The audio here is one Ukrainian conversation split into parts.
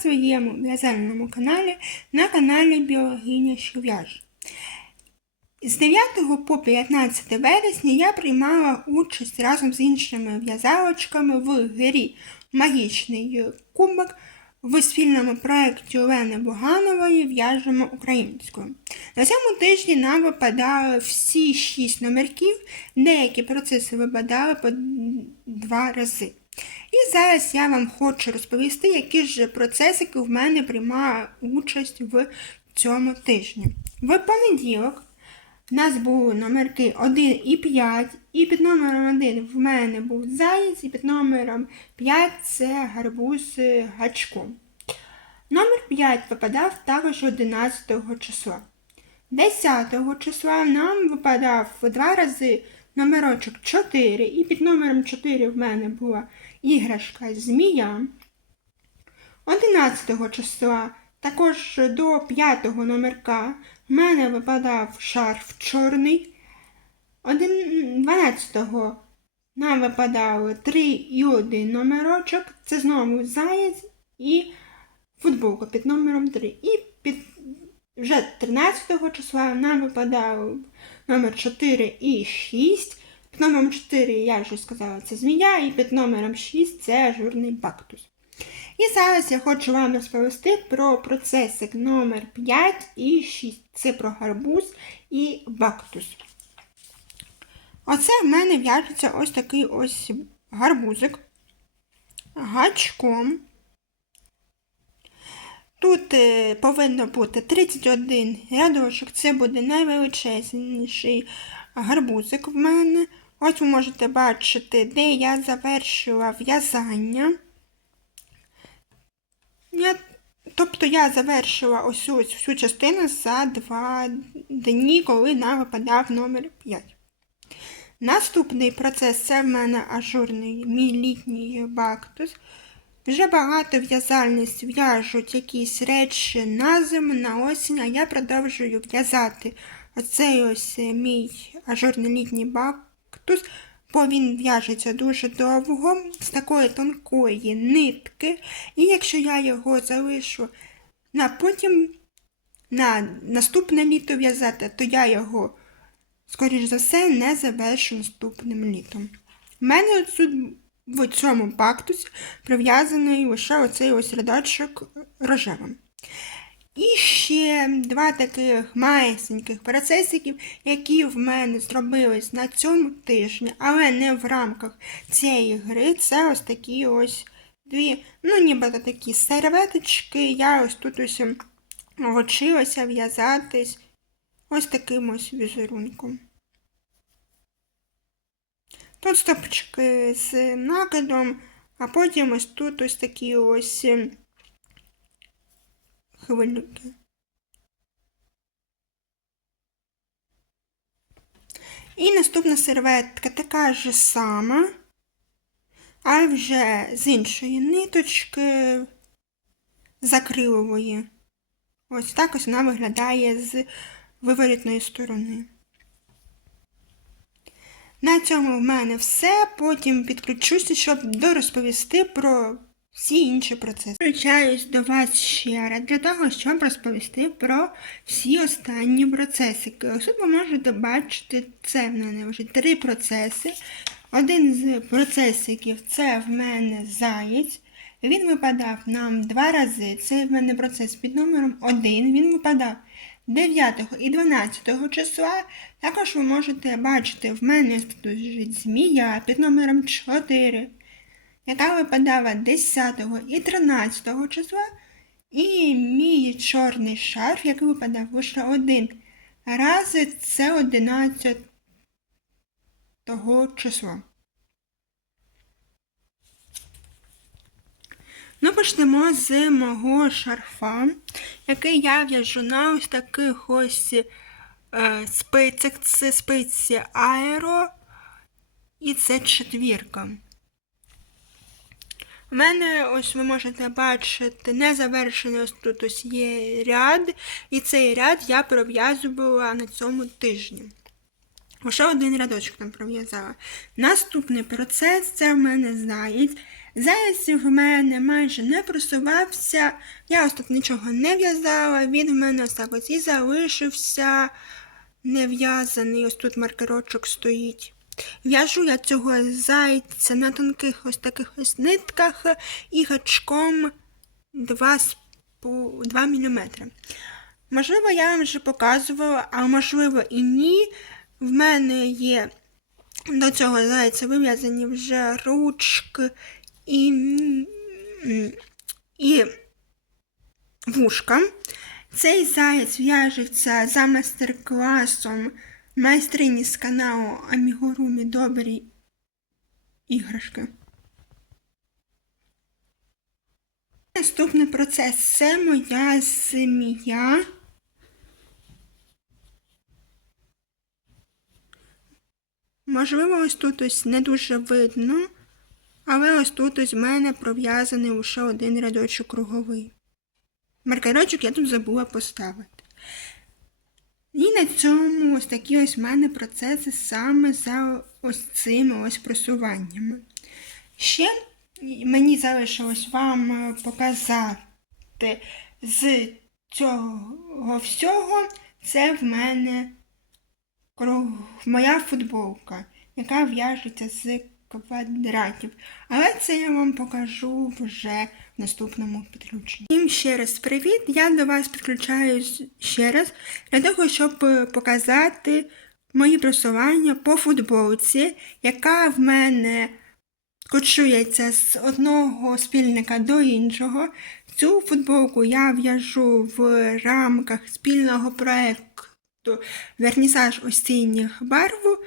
своєму в'язальному каналі на каналі Біологиня що. З 9 по 15 вересня я приймала участь разом з іншими в'язалочками в грі Магічний кубок в спільному проєкті Олени Боганової В'яжемо українською. На цьому тижні нам випадали всі 6 номерків, деякі процеси випадали по два рази. І зараз я вам хочу розповісти, які ж процесики в мене приймали участь в цьому тижні. В понеділок у нас були номерки 1 і 5, і під номером 1 в мене був заєць, і під номером 5 це гарбуз з гачком. Номер 5 випадав також 11 числа. 10 числа нам випадав в два рази номерочок 4, і під номером 4 в мене була іграшка змія. 11 числа також до 5 номерка в мене випадав шарф чорний. 12 нам випадали 3 і 1 номерочок. Це знову заєць і футболка під номером 3. І під вже 13 числа нам випадав номер 4 і 6. Номером 4, я вже сказала, це змія, і під номером 6 це ажурний бактус. І зараз я хочу вам розповісти про процесик номер 5 і 6. Це про гарбуз і бактус. Оце в мене в'яжеться ось такий ось гарбузик гачком. Тут е, повинно бути 31 рядочок, це буде найвеличезніший гарбузик в мене. Ось ви можете бачити, де я завершила в'язання. Я, тобто я завершила ось ось всю частину за два дні, коли нам випадав номер 5. Наступний процес це в мене ажурний мій літній бактус. Вже багато в'язальниць в'яжуть якісь речі на зиму, на осінь, а я продовжую в'язати оцей ось мій ажурний літній бактус, бо він в'яжеться дуже довго, з такої тонкої нитки. І якщо я його залишу на потім на наступне літо в'язати, то я його, скоріш за все, не завершу наступним літом. У мене тут в цьому бактусі прив'язаний лише оцей ось рядочок рожевим. І ще два таких майсеньких процесиків, які в мене зробились на цьому тижні, але не в рамках цієї гри. Це ось такі ось дві, ну нібито такі серветочки. Я ось тут ось вчилася в'язатись ось таким ось візерунком. Тут стопочки з накидом, а потім ось тут ось такі ось хвилюки. І наступна серветка така ж сама, а вже з іншої ниточки закрилової. Ось так ось вона виглядає з виворітної сторони. На цьому в мене все. Потім підключуся, щоб дорозповісти про всі інші процеси. Включаюсь до вас ще раз для того, щоб розповісти про всі останні процесики. Ось ви можете бачити, це в мене вже три процеси. Один з процесиків це в мене заєць. Він випадав нам два рази. Це в мене процес під номером 1. Він випадав 9 і 12 числа. Також ви можете бачити, в мене тут змія під номером 4, яка випадала 10 і 13 числа. І мій чорний шарф, який випадав лише один раз, це 11 числа. Ну, почнемо з мого шарфа, який я в'яжу на ось таких ось е, спицях. Це спиці аеро і це четвірка. У мене, ось ви можете бачити, незавершений ось тут ось є ряд, і цей ряд я пров'язувала на цьому тижні. Лише один рядочок там пров'язала. Наступний процес це в мене заєць. Заяць в мене майже не просувався. Я ось тут нічого не в'язала. Він в мене ось так ось і залишився нев'язаний. Ось тут маркерочок стоїть. В'яжу я цього зайця на тонких ось таких ось нитках і гачком 2, 2 мм. Можливо, я вам вже показувала, а можливо і ні. В мене є до цього зайця вив'язані вже ручки і, і вушка. Цей заяць в'яжеться за майстер-класом майстрині з каналу Амігурумі Добрі іграшки. Наступний процес це моя змія. Можливо, ось тут ось не дуже видно, але ось тут ось в мене пров'язаний лише один рядочок круговий. Маркерочок я тут забула поставити. І на цьому ось такі ось в мене процеси саме за ось цими ось просуваннями. Ще мені залишилось вам е, показати з цього всього, це в мене моя футболка, яка в'яжеться з квадратів. Але це я вам покажу вже наступному підключенні. Всім ще раз привіт! Я до вас підключаюсь ще раз для того, щоб е, показати мої просування по футболці, яка в мене кочується з одного спільника до іншого. Цю футболку я в'яжу в рамках спільного проекту Вернісаж осінніх барв.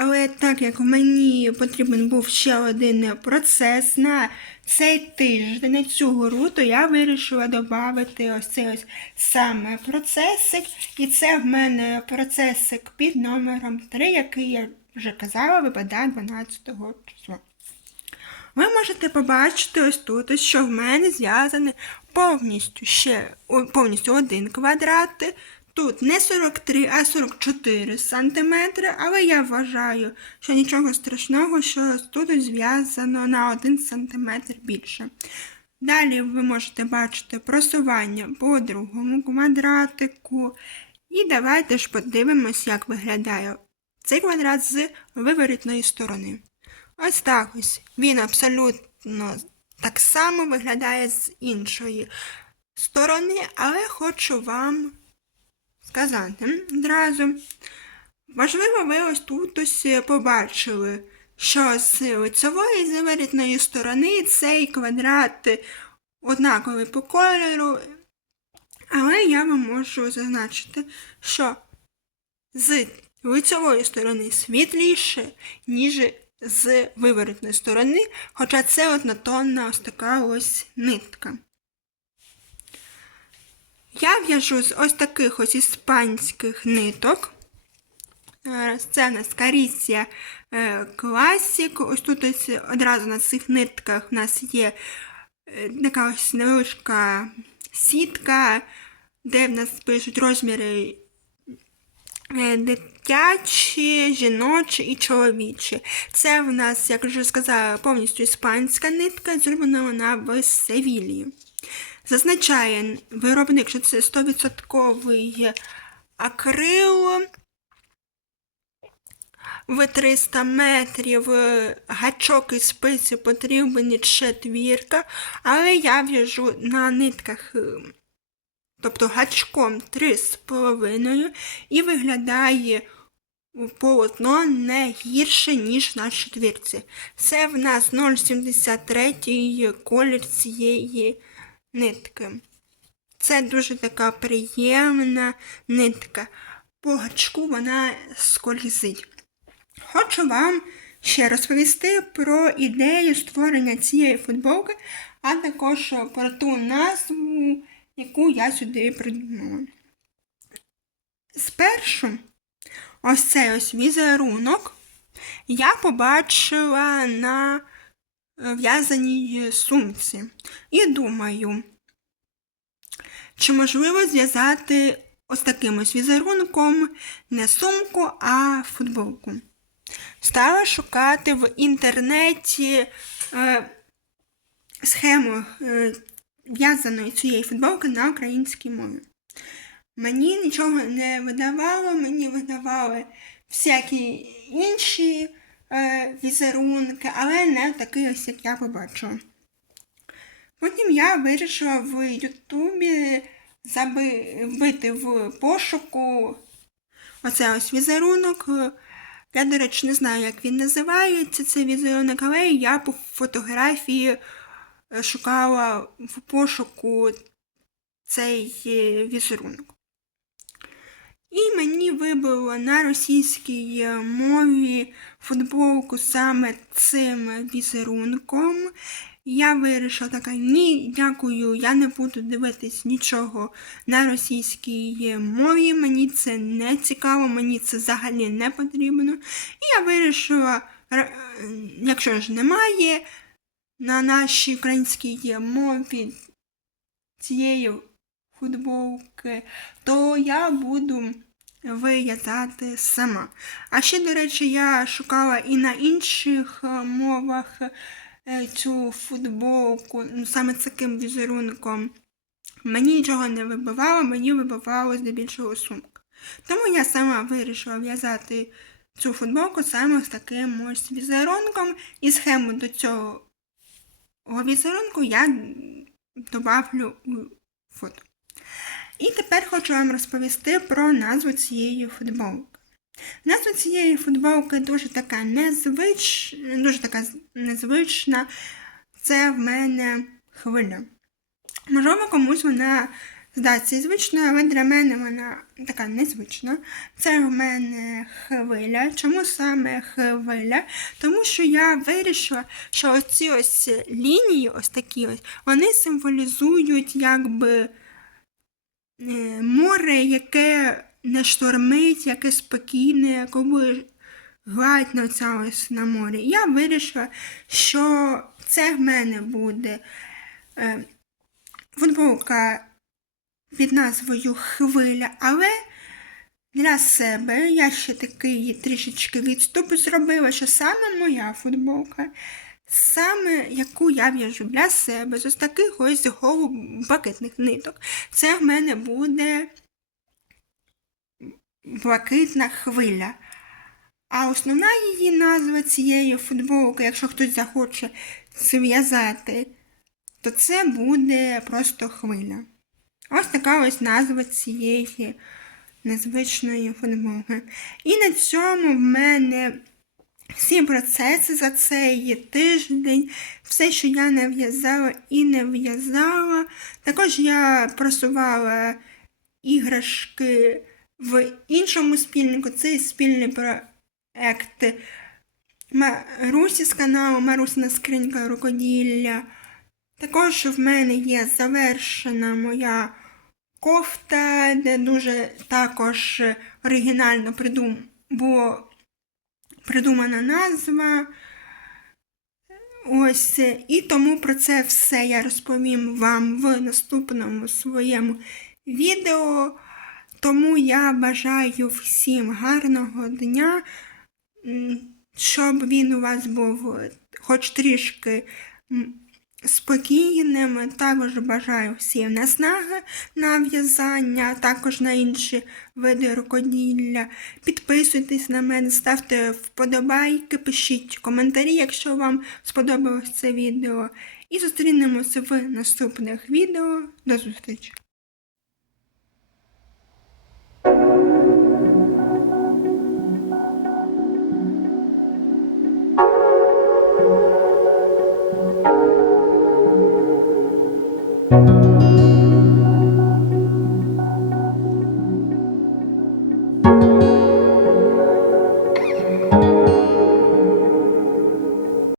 Але так як мені потрібен був ще один процес на цей тиждень, на цю гру, то я вирішила додати ось цей ось саме процесик. І це в мене процесик під номером 3, який я вже казала, випадає 12 числа. Ви можете побачити ось тут, ось, що в мене зв'язаний повністю ще повністю один квадрат. Тут не 43, а 44 сантиметри, але я вважаю, що нічого страшного, що тут зв'язано на 1 сантиметр більше. Далі ви можете бачити просування по другому квадратику. І давайте ж подивимось, як виглядає цей квадрат з виворітної сторони. Ось так ось. Він абсолютно так само виглядає з іншої сторони, але хочу вам сказати одразу. Можливо, ви ось тут ось побачили, що з лицевої з виворітної сторони цей квадрат однаковий по кольору, але я вам можу зазначити, що з лицевої сторони світліше, ніж з виворотної сторони, хоча це однотонна ось така ось нитка. Я в'яжу з ось таких ось іспанських ниток. Це в нас Карісія Класік. Ось тут ось одразу на цих нитках у нас є е, така ось невеличка сітка, де в нас пишуть розміри е, дитячі, жіночі і чоловічі. Це в нас, як вже сказала, повністю іспанська нитка, зроблена вона в Севілії. Зазначає виробник, що це 100% акрил в 300 метрів гачок і спиці потрібні четвірка, але я в'яжу на нитках, тобто гачком 3,5 і виглядає полотно не гірше, ніж на четвірці. Це в нас 0,73 колір цієї нитки. Це дуже така приємна нитка. По гачку вона скользить. Хочу вам ще розповісти про ідею створення цієї футболки, а також про ту назву, яку я сюди придумала. Спершу ось цей ось візерунок я побачила на в'язаній сумці. І думаю, чи можливо зв'язати ось таким ось візерунком не сумку, а футболку. Стала шукати в інтернеті е, схему е, в'язаної цієї футболки на українській мові. Мені нічого не видавало, мені видавали всякі інші візерунки, але не такий ось, як я побачила. Потім я вирішила в Ютубі забити в пошуку оце ось візерунок. Я, до речі, не знаю, як він називається, цей візерунок, але я по фотографії е, шукала в пошуку цей е, візерунок. І мені вибило на російській е, мові футболку саме цим візерунком. Я вирішила така, ні, дякую, я не буду дивитись нічого на російській мові. Мені це не цікаво, мені це взагалі не потрібно. І я вирішила, якщо ж немає на нашій українській мові цієї футболки, то я буду виязати сама. А ще, до речі, я шукала і на інших мовах. Е, цю футболку, ну саме таким візерунком, мені нічого не вибивало, мені вибивало здебільшого сумка. Тому я сама вирішила в'язати цю футболку саме з таким ось візерунком і схему до цього візерунку я добавлю у фото. І тепер хочу вам розповісти про назву цієї футболки. Назва цієї футболки дуже така незвична, дуже така незвична. Це в мене хвиля. Можливо, комусь вона здається звичною, але для мене вона така незвична. Це в мене хвиля. Чому саме хвиля? Тому що я вирішила, що оці ось лінії, ось такі ось, вони символізують якби море, яке не штормить, яке спокійне, коли гладь на ця на морі. Я вирішила, що це в мене буде е, футболка під назвою Хвиля, але для себе я ще такий трішечки відступ зробила, що саме моя футболка. Саме яку я в'яжу для себе з ось таких ось голуб-бакетних ниток. Це в мене буде блакитна хвиля. А основна її назва цієї футболки, якщо хтось захоче зв'язати, то це буде просто хвиля. Ось така ось назва цієї незвичної футболки. І на цьому в мене всі процеси за цей тиждень, все, що я не в'язала і не в'язала. Також я просувала іграшки в іншому спільнику це спільний проект Марусі з каналу Марусина скринька рукоділля. Також в мене є завершена моя кофта, де дуже також оригінально придум... було придумана назва. Ось, і тому про це все я розповім вам в наступному своєму відео. Тому я бажаю всім гарного дня, щоб він у вас був хоч трішки спокійним. Також бажаю всім наснаги на в'язання, також на інші види рукоділля. Підписуйтесь на мене, ставте вподобайки, пишіть коментарі, якщо вам сподобалось це відео. І зустрінемося в наступних відео. До зустрічі!